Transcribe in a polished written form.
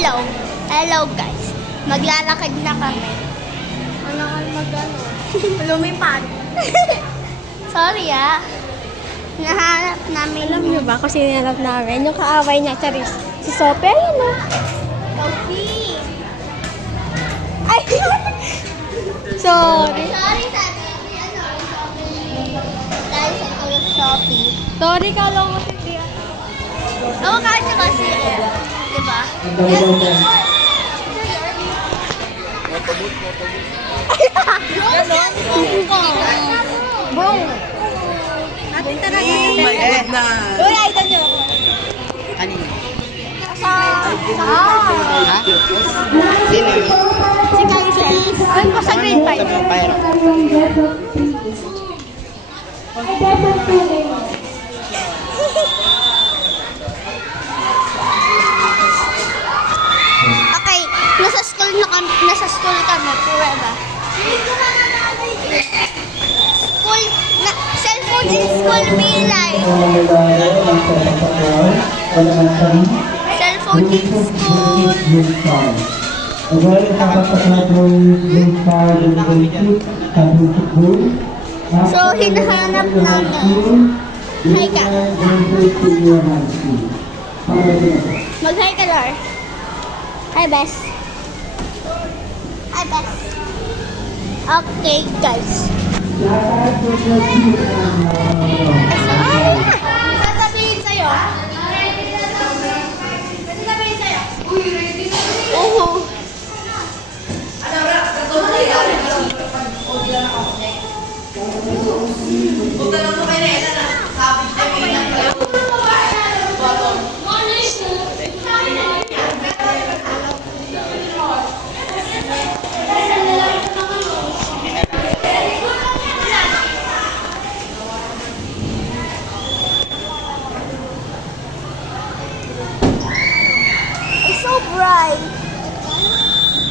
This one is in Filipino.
Hello. Hello guys. Maglalakad na kami. Ano ka mag-ano? Lumipad. Sorry Nahanap namin. Alam niyo ba kung sino hanap namin? Yung kaaway niya, Charis. Si Sophie, ayun o. Sophie. Ay! Sorry. Sorry sabi ni dahil sa Sophie. Sorry ka lang kasi di Oo, kasi kasi. Diba? Bong! Ate talaga. Oh my God na. Uy, idol niyo. Kanina. Sa... Ha? Sino yun? Si Kaisel. Ayun po sa grade 5. Sa Pyro. Okay, nasa school kami, forever. Cellphone in school be life. Cellphone in school. So, hinahanap namin. Hi ka. Mag-hi ka, Lar. Hi, Bess. Hi, Bess. Okay, guys. Sasabihin sa'yo. Sasabihin sa'yo. Oo. It's so bright.